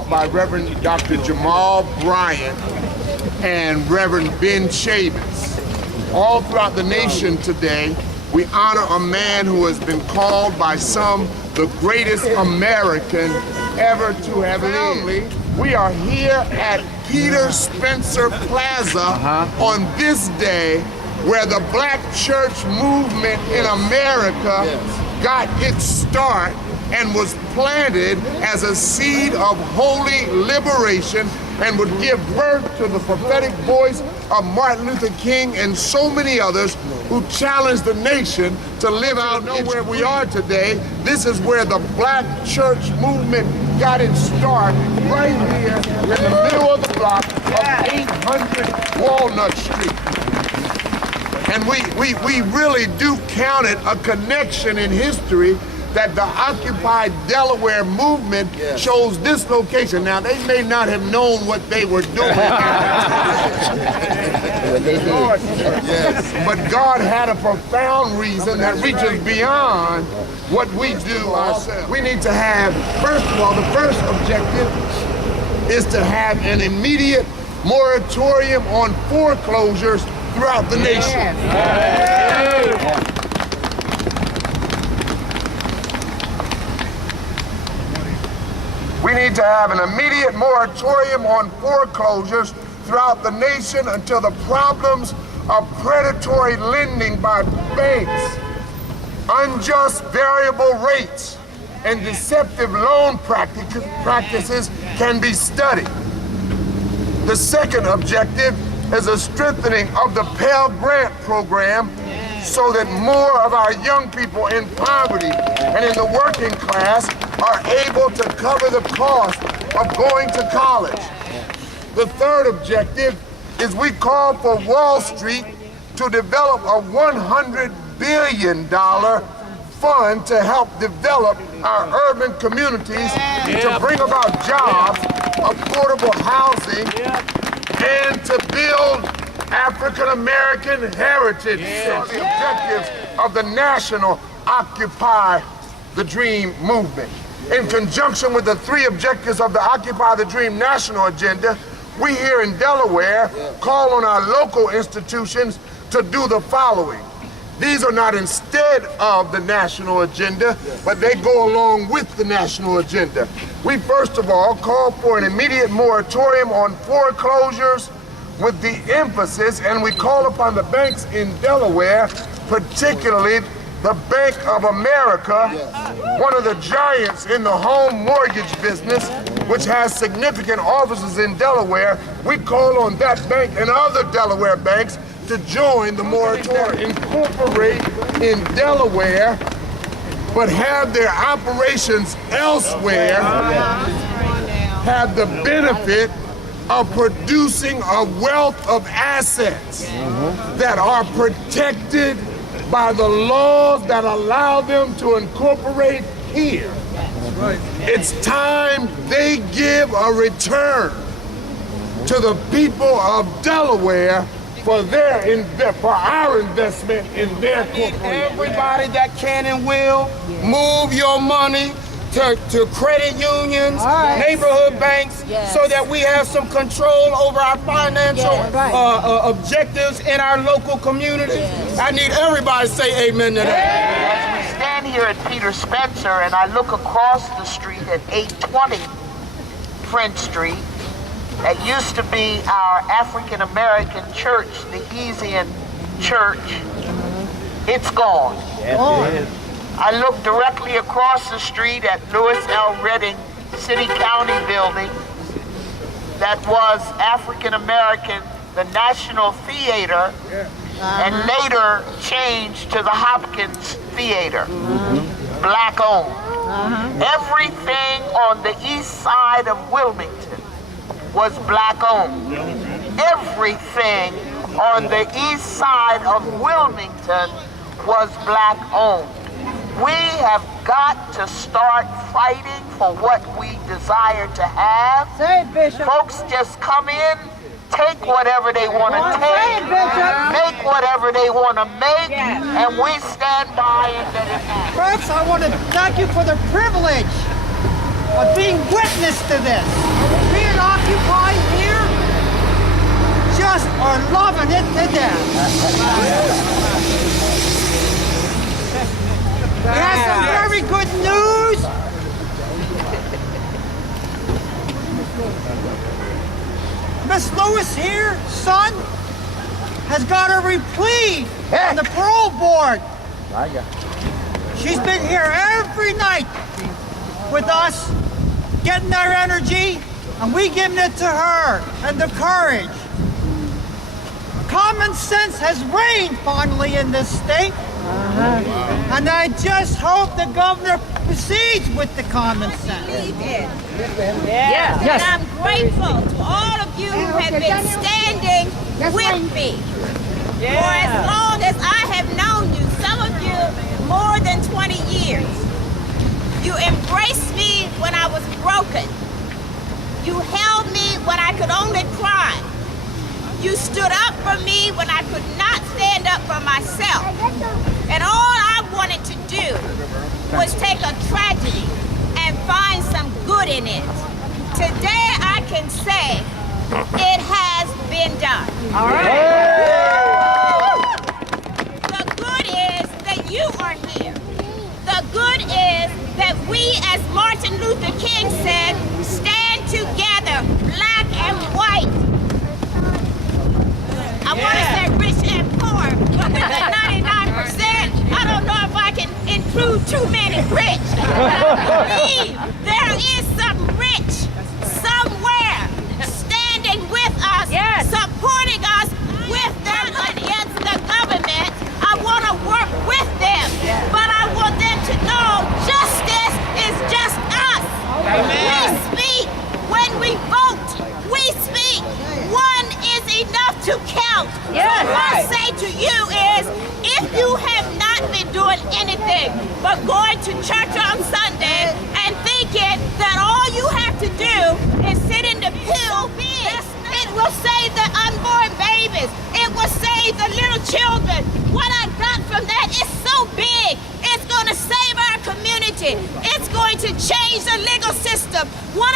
by Reverend Dr. Jamal Bryant and Reverend Ben Chavez. All throughout the nation today, we honor a man who has been called by some the greatest American ever to have lived. We are here at Peter Spencer Plaza on this day where the Black church movement in America got its start and was planted as a seed of holy liberation and would give birth to the prophetic voice of Martin Luther King and so many others who challenged the nation to live out where we are today. This is where the Black church movement got its start, right here in the middle of the block of 800 Walnut Street. And we really do count it a connection in history that the Occupy Delaware movement chose this location. Now, they may not have known what they were doing. But God had a profound reason that reaches beyond what we do ourselves. We need to have, first of all, the first objective is to have an immediate moratorium on foreclosures throughout the nation. We need to have an immediate moratorium on foreclosures throughout the nation until the problems of predatory lending by banks, unjust variable rates, and deceptive loan practices can be studied. The second objective is a strengthening of the Pell Grant program so that more of our young people in poverty and in the working class are able to cover the cost of going to college. The third objective is we call for Wall Street to develop a $100 billion fund to help develop our urban communities to bring about jobs, affordable housing, and to build African-American heritage. So the objectives of the national Occupy the Dream movement. In conjunction with the three objectives of the Occupy the Dream national agenda, we here in Delaware call on our local institutions to do the following. These are not instead of the national agenda, but they go along with the national agenda. We first of all call for an immediate moratorium on foreclosures with the emphasis, and we call upon the banks in Delaware, particularly the Bank of America, one of the giants in the home mortgage business, which has significant offices in Delaware. We call on that bank and other Delaware banks to join the moratorium, incorporate in Delaware, but have their operations elsewhere, have the benefit of producing a wealth of assets that are protected by the laws that allow them to incorporate here. It's time they give a return to the people of Delaware for our investment in their corporation. Everybody that can and will move your money to credit unions, neighborhood banks, so that we have some control over our financial objectives in our local community. I need everybody to say amen to that. As we stand here at Peter Spencer and I look across the street at 820 French Street, that used to be our African-American church, the Easian Church. It's gone. I look directly across the street at Lewis L. Redding City County building that was African-American, the National Theater, and later changed to the Hopkins Theater, Black owned. Everything on the east side of Wilmington was Black owned. Everything on the east side of Wilmington was Black owned. We have got to start fighting for what we desire to have. Say it, Bishop. Folks just come in, take whatever they want to take, make whatever they want to make, and we stand by and let it happen. Folks, I want to thank you for the privilege of being witness to this. Being occupied here, just are loving it to death. We have some very good news. Miss Lewis here, son, has got a reprieve on the parole board. She's been here every night with us, getting our energy, and we giving it to her, and the courage. Common sense has reigned finally in this state, and I just hope the governor proceeds with the common sense. Yes. And I'm grateful to all of you who have been standing with me for as long as I have known you, some of you more than 20 years. You embraced me when I was broken. You held me when I could only cry. You stood up for me when I could not stand up for myself. And all I wanted to do was take a tragedy and find some good in it. Today I can say it has been done. All right. The good is that you are here. The good is that we, as Martin Luther King said, stand together, black and white. I want to say rich and poor, but with the 99%, I don't know if I can include too many rich. But I believe there is some rich somewhere standing with us, supporting us with them against the government. I want to work with them, but I want them to know justice is just us. We speak when we vote. We speak. One is enough to count. So what I say to you is, if you have not been doing anything but going to church on Sunday and thinking that all you have to do is sit in the pew, it will save the unborn babies. It will save the little children. What I got from that is so big. It's going to save our community. It's going to change the legal system. What